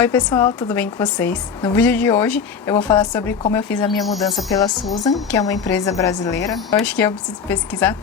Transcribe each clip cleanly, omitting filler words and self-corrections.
Oi pessoal, tudo bem com vocês? No vídeo de hoje eu vou falar sobre como eu fiz a minha mudança pela Susan, que é uma empresa brasileira. Eu acho que eu preciso pesquisar.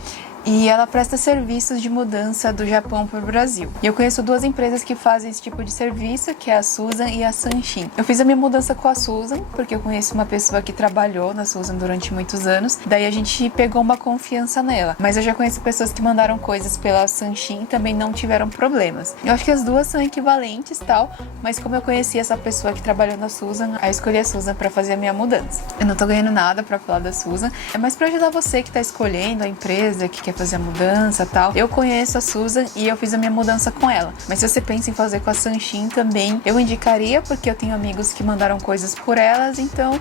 E ela presta serviços de mudança do Japão para o Brasil. E eu conheço duas empresas que fazem esse tipo de serviço, que é a Susan e a Sanshin. Eu fiz a minha mudança com a Susan, porque eu conheço uma pessoa que trabalhou na Susan durante muitos anos. Daí a gente pegou uma confiança nela. Mas eu já conheço pessoas que mandaram coisas pela Sanshin e também não tiveram problemas. Eu acho que as duas são equivalentes e tal, mas como eu conheci essa pessoa que trabalhou na Susan, aí eu escolhi a Susan para fazer a minha mudança. Eu não tô ganhando nada para falar da Susan, é mais para ajudar você que tá escolhendo a empresa, que quer fazer a mudança e tal. Eu conheço a Susan e eu fiz a minha mudança com ela. Mas se você pensa em fazer com a Sanshin também, eu indicaria, porque eu tenho amigos que mandaram coisas por ela, então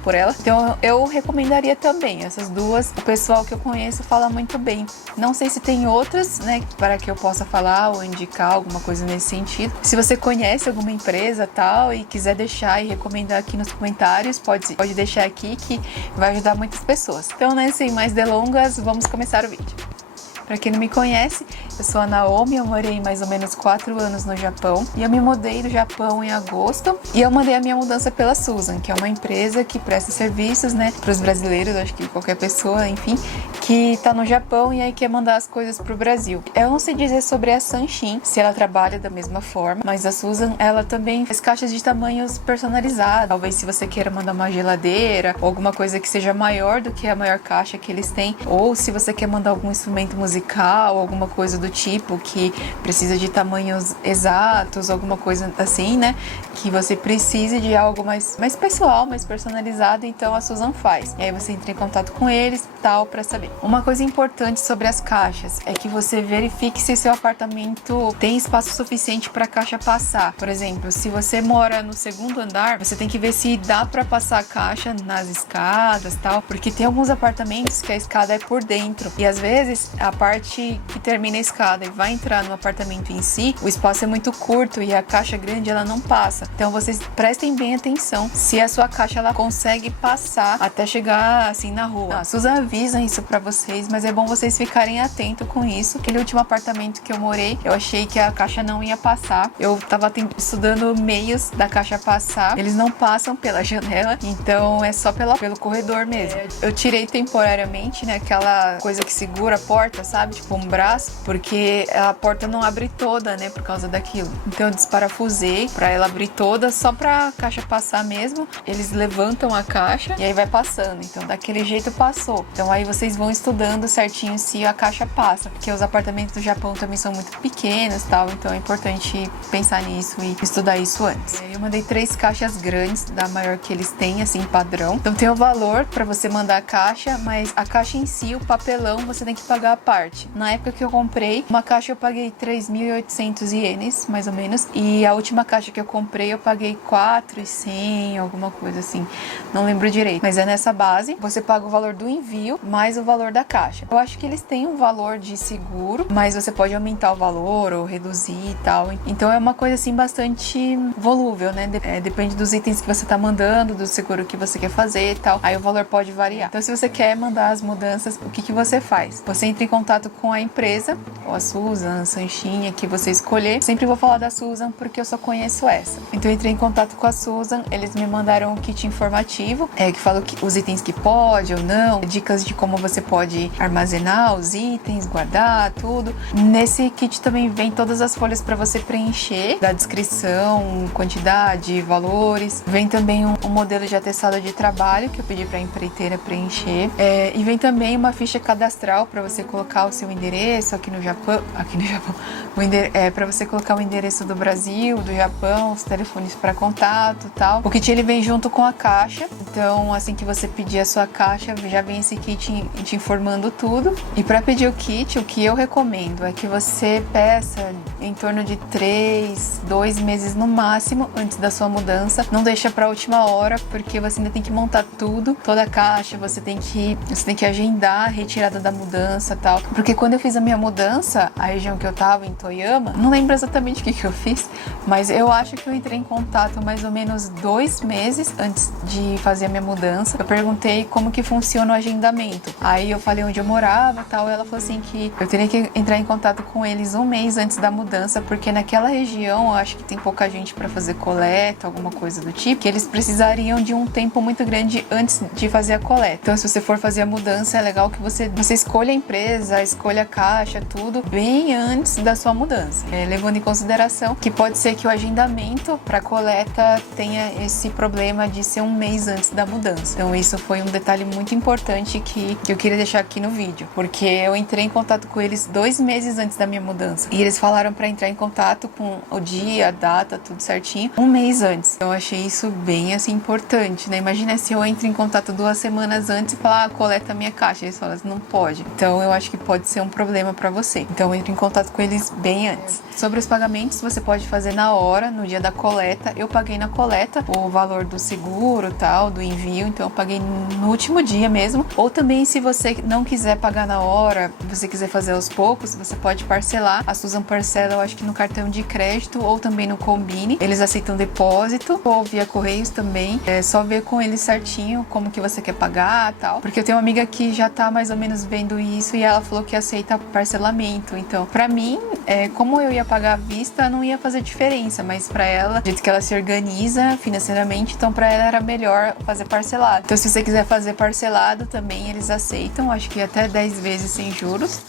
eu recomendaria também. Essas duas, o pessoal que eu conheço fala muito bem. Não sei se tem outras, né, para que eu possa falar ou indicar alguma coisa nesse sentido. Se você conhece alguma empresa tal e quiser deixar e recomendar aqui nos comentários, pode deixar aqui que vai ajudar muitas pessoas. Então, né, sem mais delongas, vamos começar o vídeo. Pra quem não me conhece, eu sou a Naomi, eu morei mais ou menos 4 anos no Japão e eu me mudei do Japão em agosto e eu mandei a minha mudança pela Susan, que é uma empresa que presta serviços, né, pros brasileiros, acho que qualquer pessoa, enfim, que tá no Japão e aí quer mandar as coisas pro Brasil. Eu não sei dizer sobre a Sanshin, se ela trabalha da mesma forma, mas a Susan, ela também faz caixas de tamanhos personalizados. Talvez se você queira mandar uma geladeira ou alguma coisa que seja maior do que a maior caixa que eles têm, ou se você quer mandar algum instrumento musical, alguma coisa do tipo que precisa de tamanhos exatos, alguma coisa assim, né? Que você precise de algo mais pessoal, mais personalizado, então a Susan faz. E aí você entra em contato com eles, tal, para saber. Uma coisa importante sobre as caixas é que você verifique se seu apartamento tem espaço suficiente para a caixa passar. Por exemplo, se você mora no segundo andar, você tem que ver se dá para passar a caixa nas escadas, tal, porque tem alguns apartamentos que a escada é por dentro e às vezes a parte que termina a escada e vai entrar no apartamento em si, o espaço é muito curto e a caixa grande ela não passa. Então vocês prestem bem atenção se a sua caixa ela consegue passar até chegar assim na rua. A Susan avisa isso pra vocês, mas é bom vocês ficarem atentos com isso. Aquele último apartamento que eu morei, eu achei que a caixa não ia passar. Eu tava estudando meios da caixa passar. Eles não passam pela janela, então é só pelo corredor mesmo. Eu tirei temporariamente, né, aquela coisa que segura a porta, sabe? Tipo um braço, porque a porta não abre toda, né? Por causa daquilo. Então eu desparafusei pra ela abrir toda, só pra caixa passar mesmo. Eles levantam a caixa e aí vai passando. Então daquele jeito passou. Então aí vocês vão estudando certinho se a caixa passa, porque os apartamentos do Japão também são muito pequenos e tal, então é importante pensar nisso e estudar isso antes. Eu mandei 3 caixas grandes, da maior que eles têm, assim, padrão. Então tem o valor pra você mandar a caixa, mas a caixa em si, o papelão, você tem que pagar a parte. Na época que eu comprei, uma caixa eu paguei 3.800 ienes, mais ou menos, e a última caixa que eu comprei eu paguei 4.100, alguma coisa assim, não lembro direito, mas é nessa base. Você paga o valor do envio mais o valor da caixa. Eu acho que eles têm um valor de seguro, mas você pode aumentar o valor ou reduzir e tal, então é uma coisa assim bastante volúvel, né? Depende dos itens que você tá mandando, do seguro que você quer fazer e tal, aí o valor pode variar. Então se você quer mandar as mudanças, o que você faz? Você entra em contato com a empresa, ou a Susan, a Sanshin, que você escolher. Sempre vou falar da Susan porque eu só conheço essa. Então eu entrei em contato com a Susan, eles me mandaram um kit informativo, que fala os itens que pode ou não, dicas de como você pode armazenar os itens, guardar, tudo. Nesse kit também vem todas as folhas para você preencher, da descrição, quantidade, valores. Vem também um modelo de atestado de trabalho que eu pedi para a empreiteira preencher. E vem também uma ficha cadastral para você colocar o seu endereço aqui no Japão, para você colocar o endereço do Brasil, do Japão, os telefones para contato, tal. O kit ele vem junto com a caixa, então assim que você pedir a sua caixa, já vem esse kit te informando tudo. E para pedir o kit, o que eu recomendo é que você peça em torno de 2 meses no máximo antes da sua mudança. Não deixa para a última hora, porque você ainda tem que montar tudo, toda a caixa, você tem que agendar a retirada da mudança, tal. Porque quando eu fiz a minha mudança, a região que eu tava, em Toyama, não lembro exatamente o que eu fiz, mas eu acho que eu entrei entrei em contato mais ou menos 2 meses antes de fazer a minha mudança. Eu perguntei como que funciona o agendamento. Aí eu falei onde eu morava e tal. Ela falou assim que eu teria que entrar em contato com eles 1 mês antes da mudança, porque naquela região eu acho que tem pouca gente para fazer coleta, alguma coisa do tipo, que eles precisariam de um tempo muito grande antes de fazer a coleta. Então, se você for fazer a mudança, é legal que você escolha a empresa, escolha a caixa, tudo bem antes da sua mudança, levando em consideração que pode ser que o agendamento para coleta tenha esse problema de ser 1 mês antes da mudança. Então, isso foi um detalhe muito importante que eu queria deixar aqui no vídeo, porque eu entrei em contato com eles 2 meses antes da minha mudança e eles falaram para entrar em contato com o dia, a data, tudo certinho, 1 mês antes. Então, eu achei isso bem assim importante, né? Imagina se eu entro em contato 2 semanas antes e falar, coleta a minha caixa. Eles falam, não pode. Então, eu acho que pode ser um problema para você. Então, entre em contato com eles bem antes. Sobre os pagamentos, você pode fazer na hora, no dia da coleta. Eu paguei na coleta o valor do seguro, tal, do envio. Então, eu paguei no último dia mesmo. Ou também, se você não quiser pagar na hora, você quiser fazer aos poucos, você pode parcelar. A Susan parcela, eu acho que no cartão de crédito ou também no Combine. Eles aceitam depósito ou via Correios também. É só ver com eles certinho como que você quer pagar, tal. Porque eu tenho uma amiga que já tá mais ou menos vendo isso e ela falou que aceita parcelamento. Então, pra mim, como eu ia pagar à vista, não ia fazer diferença, mas pra ela, do jeito que ela se organiza financeiramente, então pra ela era melhor fazer parcelado. Então, se você quiser fazer parcelado também, eles aceitam, acho que até 10 vezes sem juros.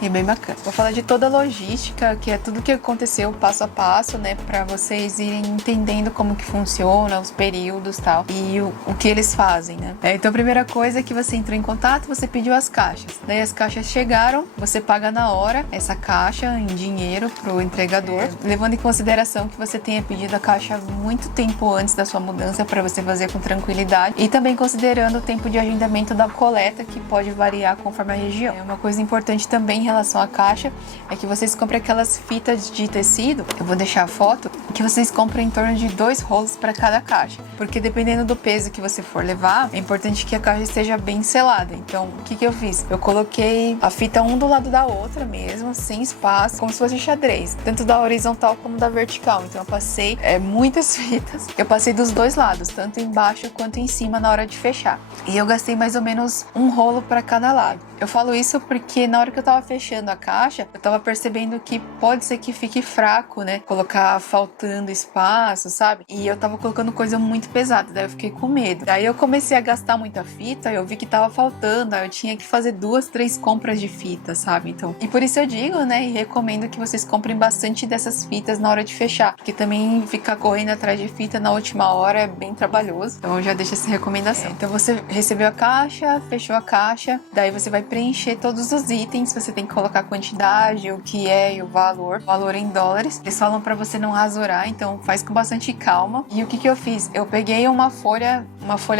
E bem bacana. Vou falar de toda a logística, que é tudo que aconteceu passo a passo, né? Pra vocês irem entendendo como que funciona, os períodos e tal, e o que eles fazem, né? Então a primeira coisa é que você entrou em contato, você pediu as caixas. Daí as caixas chegaram, você paga na hora essa caixa em dinheiro pro entregador, levando em consideração que você tenha pedido a caixa muito tempo antes da sua mudança para você fazer com tranquilidade, e também considerando o tempo de agendamento da coleta, que pode variar conforme a região. Uma coisa importante também em relação à caixa é que vocês comprem aquelas fitas de tecido, eu vou deixar a foto, que vocês comprem em torno de 2 rolos para cada caixa, porque dependendo do peso que você for levar, é importante que a caixa esteja bem selada. Então, o que eu fiz? Eu coloquei a fita um do lado da outra mesmo, sem espaço, como se fosse xadrez, tanto da horizontal como da vertical. Então eu passei muitas fitas, eu passei dos 2 lados, tanto embaixo quanto em cima na hora de fechar, e eu gastei mais ou menos 1 rolo para cada lado. Eu falo isso porque na hora que eu tava fechando a caixa, eu tava percebendo que pode ser que fique fraco, né? Colocar faltando espaço, sabe? E eu tava colocando coisa muito pesada, daí eu fiquei com medo. Daí eu comecei a gastar muita fita, eu vi que tava faltando, aí eu tinha que fazer 2, 3 compras de fita, sabe? Então, e por isso eu digo, né? E recomendo que vocês comprem bastante dessas fitas na hora de fechar, porque também ficar correndo atrás de fita na última hora é bem trabalhoso. Então eu já deixo essa recomendação. Então você recebeu a caixa, fechou a caixa, daí você vai preencher todos os itens, você tem que colocar a quantidade, o que é e o valor em dólares. Eles falam pra você não rasurar, então faz com bastante calma. E o que eu fiz? Eu peguei uma folha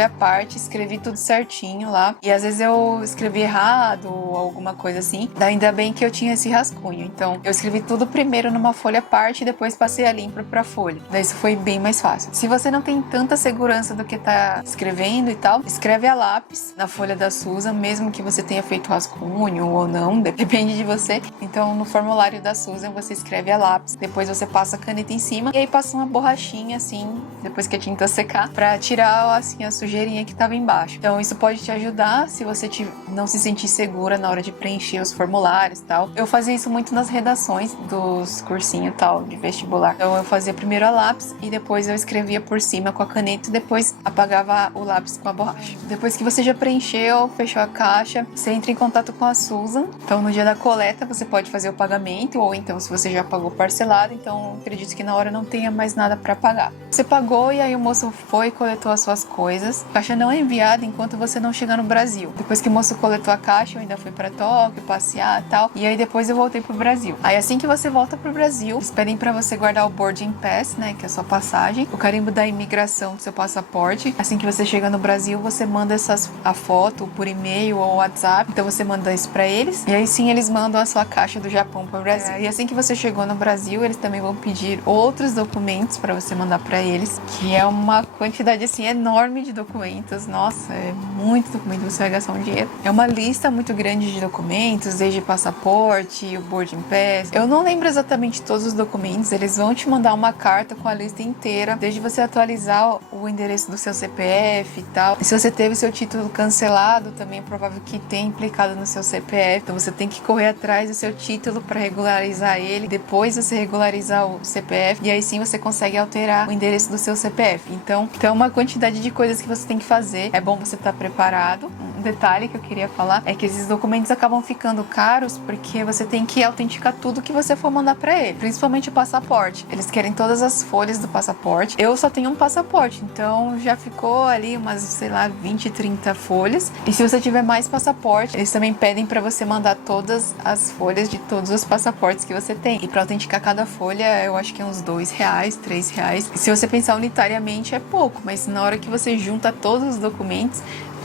à parte, escrevi tudo certinho lá, e às vezes eu escrevi errado ou alguma coisa assim, daí ainda bem que eu tinha esse rascunho, então eu escrevi tudo primeiro numa folha à parte e depois passei a limpo pra folha. Daí isso foi bem mais fácil. Se você não tem tanta segurança do que tá escrevendo e tal, escreve a lápis na folha da Susan, mesmo que você tenha feito rascunho ou não, depende de você. Então no formulário da Susan você escreve a lápis, depois você passa a caneta em cima e aí passa uma borrachinha assim, depois que a tinta secar, pra tirar assim a sujeirinha que tava embaixo. Então isso pode te ajudar se você não se sentir segura na hora de preencher os formulários e tal. Eu fazia isso muito nas redações dos cursinhos tal de vestibular. Então eu fazia primeiro a lápis e depois eu escrevia por cima com a caneta e depois apagava o lápis com a borracha. Depois que você já preencheu, fechou a caixa, você entra em contato com a Susan. Então no dia da coleta você pode fazer o pagamento, ou então se você já pagou parcelado, então acredito que na hora não tenha mais nada para pagar. Você pagou e aí o moço foi e coletou as suas coisas. A caixa não é enviada enquanto você não chegar no Brasil. Depois que o moço coletou a caixa, eu ainda fui para Tóquio passear e tal, e aí depois eu voltei pro Brasil. Aí assim que você volta pro Brasil, eles pedem para você guardar o boarding pass, né, que é a sua passagem, o carimbo da imigração do seu passaporte. Assim que você chega no Brasil, você manda a foto por e-mail ou WhatsApp Então você manda isso pra eles e aí sim eles mandam a sua caixa do Japão pro Brasil. E assim que você chegou no Brasil, eles também vão pedir outros documentos pra você mandar pra eles, que é uma quantidade assim enorme de documentos. Nossa, é muito documento, você vai gastar um dinheiro. É uma lista muito grande de documentos, desde passaporte, o boarding pass. Eu não lembro exatamente todos os documentos, eles vão te mandar uma carta com a lista inteira, desde você atualizar o endereço do seu CPF e tal. E se você teve seu título cancelado, também é provável que tenha implicado no seu CPF. Então você tem que correr atrás do seu título para regularizar ele. Depois você regularizar o CPF e aí sim você consegue alterar o endereço do seu CPF. Então é uma quantidade de coisas que você tem que fazer. É bom você estar preparado. Um detalhe que eu queria falar é que esses documentos acabam ficando caros porque você tem que autenticar tudo que você for mandar para ele, principalmente o passaporte. Eles querem todas as folhas do passaporte. Eu só tenho um passaporte, então já ficou ali umas, sei lá, 20, 30 folhas. E se você tiver mais passaporte, eles também pedem para você mandar todas as folhas de todos os passaportes que você tem. E para autenticar cada folha, eu acho que é uns R$2, R$3. E se você pensar unitariamente, é pouco, mas na hora que você junta todos os documentos,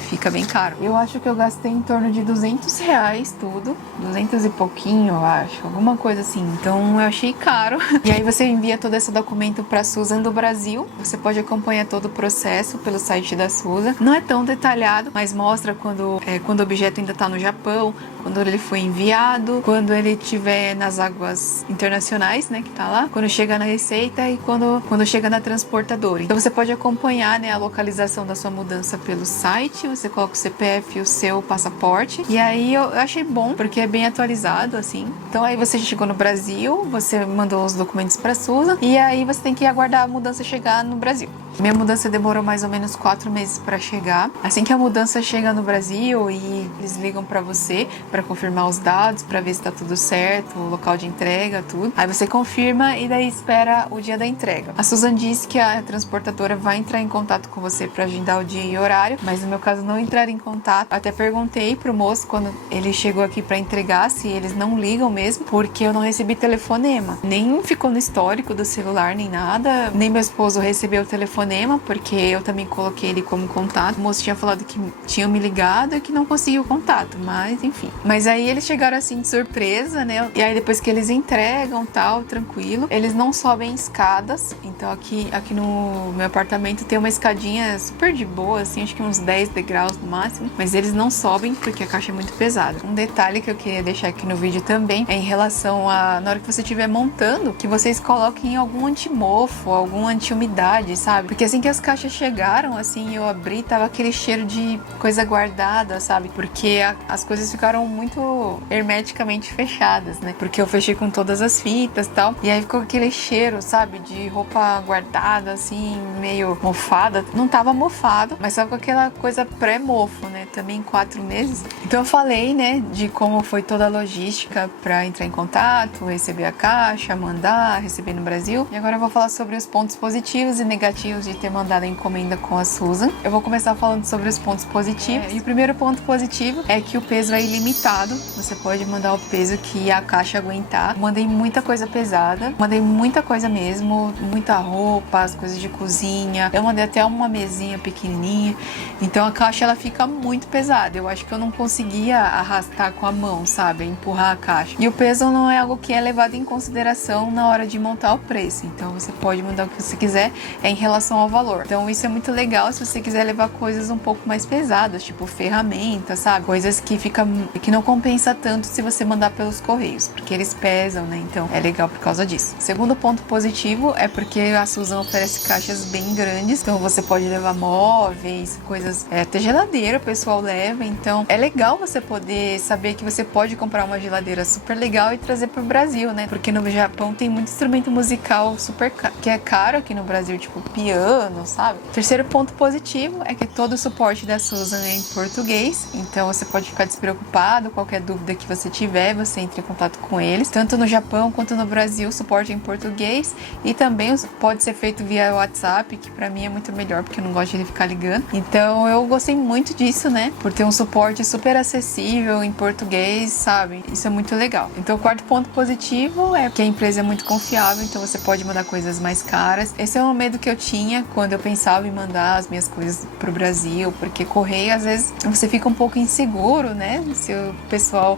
fica bem caro. Eu acho que eu gastei em torno de R$200 tudo. 200 e pouquinho, eu acho. Alguma coisa assim. Então eu achei caro. E aí você envia todo esse documento pra Susan do Brasil. Você pode acompanhar todo o processo pelo site da Susan. Não é tão detalhado, mas mostra quando o objeto ainda tá no Japão, quando ele foi enviado, quando ele estiver nas águas internacionais, né, que tá lá, quando chega na receita e quando chega na transportadora. Então você pode acompanhar, né, a localização da sua mudança pelo site. Você coloca o CPF e o seu passaporte. E aí eu achei bom, porque é bem atualizado, assim. Então aí você chegou no Brasil, você mandou os documentos pra Susan, e aí você tem que aguardar a mudança chegar no Brasil. Minha mudança demorou mais ou menos 4 meses para chegar. Assim que a mudança chega no Brasil e eles ligam para você para confirmar os dados, para ver se tá tudo certo, o local de entrega, tudo. Aí você confirma e daí espera o dia da entrega. A Susan disse que a transportadora vai entrar em contato com você para agendar o dia e horário, mas no meu caso não entraram em contato. Até perguntei pro moço quando ele chegou aqui para entregar se eles não ligam mesmo, porque eu não recebi telefonema. Nem ficou no histórico do celular, nem nada. Nem meu esposo recebeu o telefonema, porque eu também coloquei ele como contato. O moço tinha falado que tinham me ligado e que não conseguiu o contato, mas enfim. Mas aí eles chegaram assim de surpresa, né? E aí depois que eles entregam, tal, tranquilo, eles não sobem escadas. Então aqui no meu apartamento tem uma escadinha super de boa, assim, acho que uns 10 degraus no máximo, mas eles não sobem porque a caixa é muito pesada. Um detalhe que eu queria deixar aqui no vídeo também é em relação a, na hora que você estiver montando, que vocês coloquem algum antimofo, algum anti-umidade, sabe? Porque assim que as caixas chegaram, assim, eu abri, tava aquele cheiro de coisa guardada, sabe? Porque as coisas ficaram muito hermeticamente fechadas, né? Porque eu fechei com todas as fitas e tal, e aí ficou aquele cheiro, sabe? De roupa guardada, assim, meio mofada. Não tava mofado, mas tava com aquela coisa pré-mofo, né? Também 4 meses. Então eu falei, né, de como foi toda a logística pra entrar em contato, receber a caixa, mandar, receber no Brasil. E agora eu vou falar sobre os pontos positivos e negativos de ter mandado a encomenda com a Susan. Eu vou começar falando sobre os pontos positivos. E o primeiro ponto positivo é que o peso é ilimitado. Você pode mandar o peso que a caixa aguentar. Mandei muita coisa pesada. Mandei muita coisa mesmo. Muita roupa, as coisas de cozinha. Eu mandei até uma mesinha pequenininha. Então a caixa ela fica muito pesada. Eu acho que eu não conseguia arrastar com a mão, sabe? Empurrar a caixa. E o peso não é algo que é levado em consideração na hora de montar o preço. Então você pode mandar o que você quiser em relação ao valor. Então isso é muito legal se você quiser levar coisas um pouco mais pesadas, tipo ferramentas, sabe? Coisas que não compensa tanto se você mandar pelos correios, porque eles pesam, né? Então é legal por causa disso. Segundo ponto positivo é porque a Susan oferece caixas bem grandes, então você pode levar móveis, coisas, até geladeira o pessoal leva, então é legal você poder saber que você pode comprar uma geladeira super legal e trazer pro Brasil, né? Porque no Japão tem muito instrumento musical super que é caro aqui no Brasil, tipo piano, sabe? Terceiro ponto positivo é que todo o suporte da Susan é em português, então você pode ficar despreocupado, qualquer dúvida que você tiver, você entra em contato com eles, tanto no Japão quanto no Brasil, suporte é em português, e também pode ser feito via WhatsApp, que pra mim é muito melhor, porque eu não gosto de ficar ligando. Então eu gostei muito disso, né? Por ter um suporte super acessível em português, sabe? Isso é muito legal. Então o quarto ponto positivo é que a empresa é muito confiável, então você pode mandar coisas mais caras. Esse é um medo que eu tinha quando eu pensava em mandar as minhas coisas pro Brasil, porque correio, às vezes, você fica um pouco inseguro, né? Se o pessoal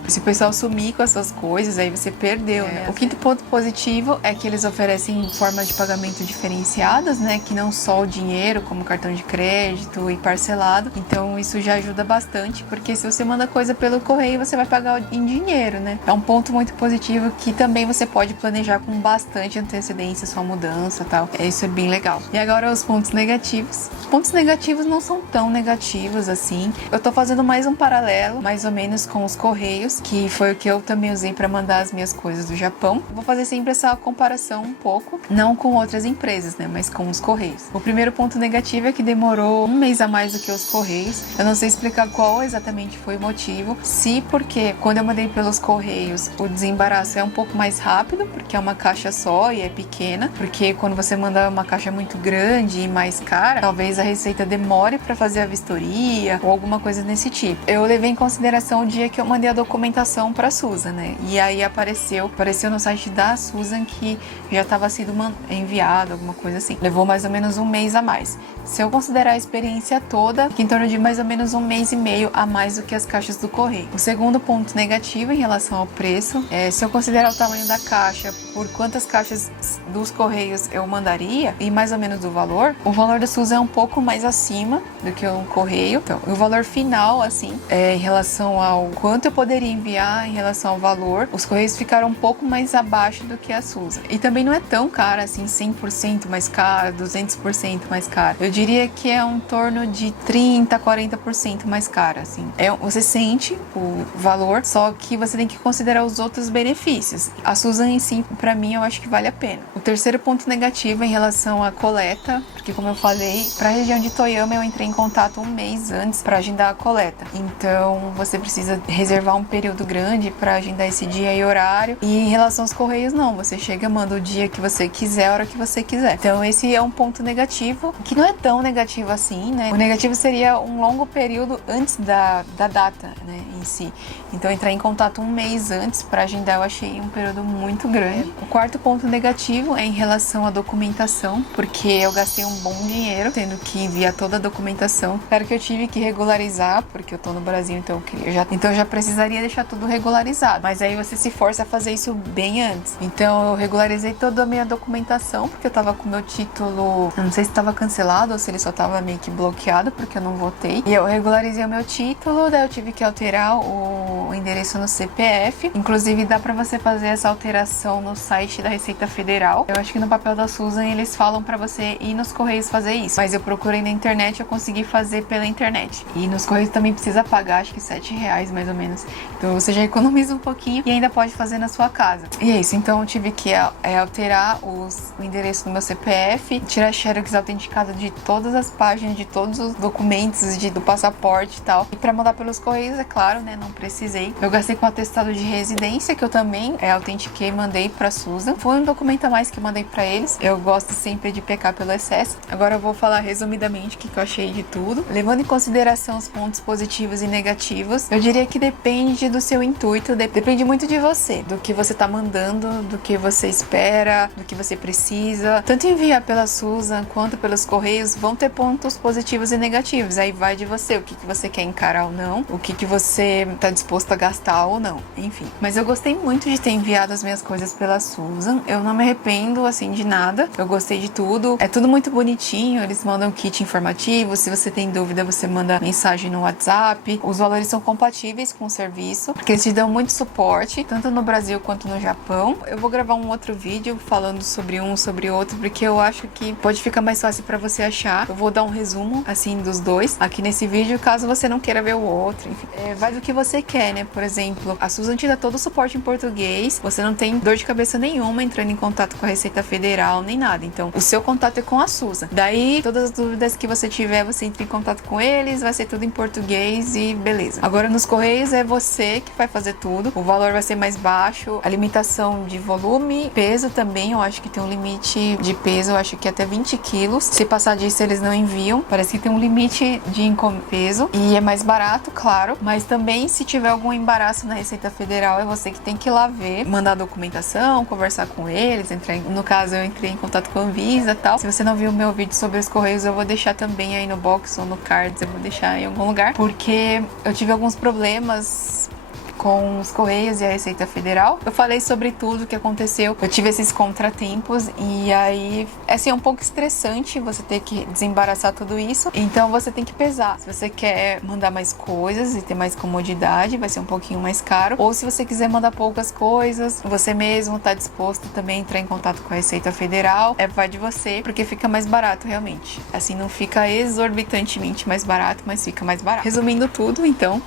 sumir com as suas coisas, aí você perdeu, né? O quinto ponto positivo é que eles oferecem formas de pagamento diferenciadas, né? Que não só o dinheiro, como cartão de crédito e parcelado. Então isso já ajuda bastante, porque se você manda coisa pelo correio, você vai pagar em dinheiro, né? É um ponto muito positivo que também você pode planejar com bastante antecedência sua mudança e tal. Isso é bem legal. E agora os pontos negativos. Os pontos negativos não são tão negativos assim. Eu tô fazendo mais um paralelo, mais ou menos com os correios, que foi o que eu também usei para mandar as minhas coisas do Japão. Vou fazer sempre essa comparação um pouco, não com outras empresas, né, mas com os correios. O primeiro ponto negativo é que demorou um mês a mais do que os correios. Eu não sei explicar qual exatamente foi o motivo. Se porque quando eu mandei pelos correios, o desembaraço é um pouco mais rápido, porque é uma caixa só e é pequena, porque quando você manda uma caixa muito grande e mais cara, talvez a Receita demore para fazer a vistoria ou alguma coisa desse tipo. Eu levei em consideração o dia que eu mandei a documentação para a Susan, né? E aí apareceu no site da Susan que já estava sendo enviado, alguma coisa assim. Levou mais ou menos um mês a mais. Se eu considerar a experiência toda, que em torno de mais ou menos um mês e meio a mais do que as caixas do correio. O segundo ponto negativo em relação ao preço é se eu considerar o tamanho da caixa por quantas caixas dos correios eu mandaria e mais ou menos o valor da Susan é um pouco mais acima do que o correio. Então, o valor final, assim, em relação ao quanto eu poderia enviar, em relação ao valor, os correios ficaram um pouco mais abaixo do que a Susan. E também não é tão cara, assim, 100% mais cara, 200% mais cara. Eu diria que é um torno de 30%, 40% mais cara, assim. Você sente o valor, só que você tem que considerar os outros benefícios. A Susan em si, pra mim, eu acho que vale a pena. O terceiro ponto negativo é em relação à coleta, porque como eu falei, para a região de Toyama eu entrei em contato um mês antes para agendar a coleta. Então você precisa reservar um período grande para agendar esse dia e horário. E em relação aos correios, não. Você chega, manda o dia que você quiser, a hora que você quiser. Então esse é um ponto negativo, que não é tão negativo assim, né? O negativo seria um longo período antes da data, né, em si. Então entrar em contato um mês antes para agendar eu achei um período muito grande. O quarto ponto negativo é em relação à documentação, porque eu gastei um bom dinheiro tendo que enviar toda a documentação. Claro que eu tive que regularizar, porque eu tô no Brasil, então eu já precisaria deixar tudo regularizado. Mas aí você se força a fazer isso bem antes. Então eu regularizei toda a minha documentação, porque eu tava com meu título, eu não sei se tava cancelado ou se ele só tava meio que bloqueado, porque eu não votei. E eu regularizei o meu título, daí eu tive que alterar o endereço no CPF. Inclusive dá pra você fazer essa alteração no site da Receita Federal. Eu acho que no papel da Susan eles falam pra você ir nos correios fazer isso. Mas eu procurei na internet e eu consegui fazer pela internet. E nos correios também precisa pagar, acho que R$7 mais ou menos. Então você já economiza um pouquinho e ainda pode fazer na sua casa. E é isso, então eu tive que alterar o endereço do meu CPF, tirar xerox autenticado de todas as páginas, de todos os documentos, do passaporte e tal. E pra mandar pelos correios, é claro, né, não precisei. Eu gastei com atestado de residência, que eu também autentiquei e mandei pra Susan. Foi um documento a mais que eu mandei pra eles. Eu gosto sempre de pecar pelo excesso. Agora eu vou falar resumidamente o que eu achei de tudo. Levando em consideração os pontos positivos e negativos, eu diria que depende do seu intuito, depende muito de você, do que você tá mandando, do que você espera, do que você precisa. Tanto enviar pela Susan quanto pelos correios vão ter pontos positivos e negativos. Aí vai de você, o que você quer encarar ou não, o que você tá disposto a gastar ou não, enfim. Mas eu gostei muito de ter enviado as minhas coisas pela Susan. Eu não me arrependo, assim, de nada. Eu gostei de tudo. É tudo muito bonitinho. Eles mandam kit informativo. Se você tem dúvida, você manda mensagem no WhatsApp. Os valores são compatíveis com o serviço, porque eles te dão muito suporte, tanto no Brasil quanto no Japão. Eu vou gravar um outro vídeo falando sobre um, sobre outro, porque eu acho que pode ficar mais fácil pra você achar. Eu vou dar um resumo, assim, dos dois aqui nesse vídeo, caso você não queira ver o outro, enfim. Vai do que você quer, né? Por exemplo, a Susan te dá todo o suporte em português. Você não tem dor de cabeça pressa nenhuma entrando em contato com a Receita Federal, nem nada. Então, o seu contato é com a SUSA. Daí, todas as dúvidas que você tiver, você entra em contato com eles, vai ser tudo em português e beleza. Agora, nos Correios, é você que vai fazer tudo. O valor vai ser mais baixo, a limitação de volume, peso também, eu acho que tem um limite de peso, eu acho que até 20 quilos. Se passar disso, eles não enviam. Parece que tem um limite de peso e é mais barato, claro. Mas também, se tiver algum embaraço na Receita Federal, é você que tem que ir lá ver, mandar documentação, conversar com eles, no caso, eu entrei em contato com a Anvisa e tal. Se você não viu o meu vídeo sobre os Correios, eu vou deixar também aí no box ou no cards, eu vou deixar em algum lugar, porque eu tive alguns problemas com os Correios e a Receita Federal. Eu falei sobre tudo o que aconteceu. Eu tive esses contratempos e aí, assim, é um pouco estressante você ter que desembaraçar tudo isso. Então você tem que pesar. Se você quer mandar mais coisas e ter mais comodidade, vai ser um pouquinho mais caro. Ou se você quiser mandar poucas coisas, você mesmo tá disposto também a entrar em contato com a Receita Federal, vai de você, porque fica mais barato realmente. Assim, não fica exorbitantemente mais barato, mas fica mais barato. Resumindo tudo, então,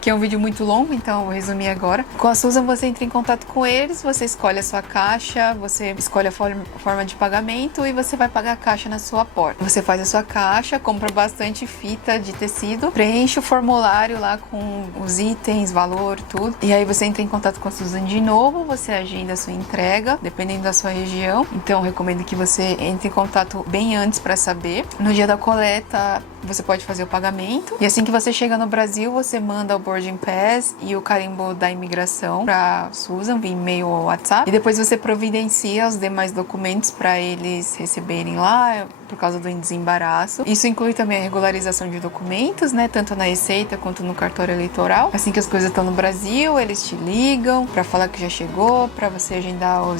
que é um vídeo muito longo, então eu vou resumir agora. Com a SUSA, você entra em contato com eles, você escolhe a sua caixa, você escolhe a forma de pagamento e você vai pagar a caixa na sua porta. Você faz a sua caixa, compra bastante fita de tecido, preenche o formulário lá com os itens, valor, tudo. E aí você entra em contato com a SUSA de novo, você agenda a sua entrega, dependendo da sua região. Então eu recomendo que você entre em contato bem antes para saber. No dia da coleta, você pode fazer o pagamento. E assim que você chega no Brasil, você manda o boarding pass e o carimbo da imigração para SUSA via e-mail ou WhatsApp. E depois você providencia os demais documentos para eles receberem lá, por causa do desembaraço. Isso inclui também a regularização de documentos, né? Tanto na Receita quanto no cartório eleitoral. Assim que as coisas estão no Brasil, eles te ligam para falar que já chegou, para você agendar o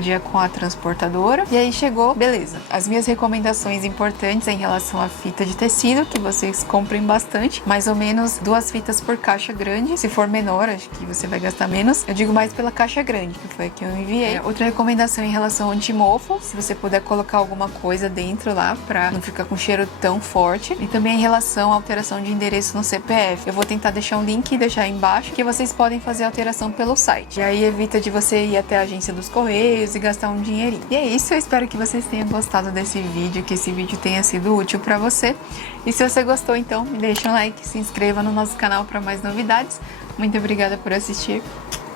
dia com a transportadora. E aí chegou, beleza. As minhas recomendações importantes em relação à fita de tecido, que vocês comprem bastante, mais ou menos 2 fitas por caixa grande. Se for menor, acho que você vai gastar menos. Eu digo mais pela caixa grande, que foi a que eu enviei. Outra recomendação em relação ao antimofo, se você puder colocar alguma coisa dentro lá pra não ficar com cheiro tão forte. E também em relação à alteração de endereço no CPF. Eu vou tentar deixar um link e deixar aí embaixo, que vocês podem fazer a alteração pelo site. E aí evita de você ir até a agência dos Correios e gastar um dinheirinho. E é isso, eu espero que vocês tenham gostado desse vídeo, que esse vídeo tenha sido útil pra você. E se você gostou, então, me deixa um like, se inscreva no nosso canal para mais novidades. Muito obrigada por assistir.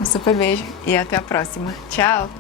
Um super beijo e até a próxima. Tchau!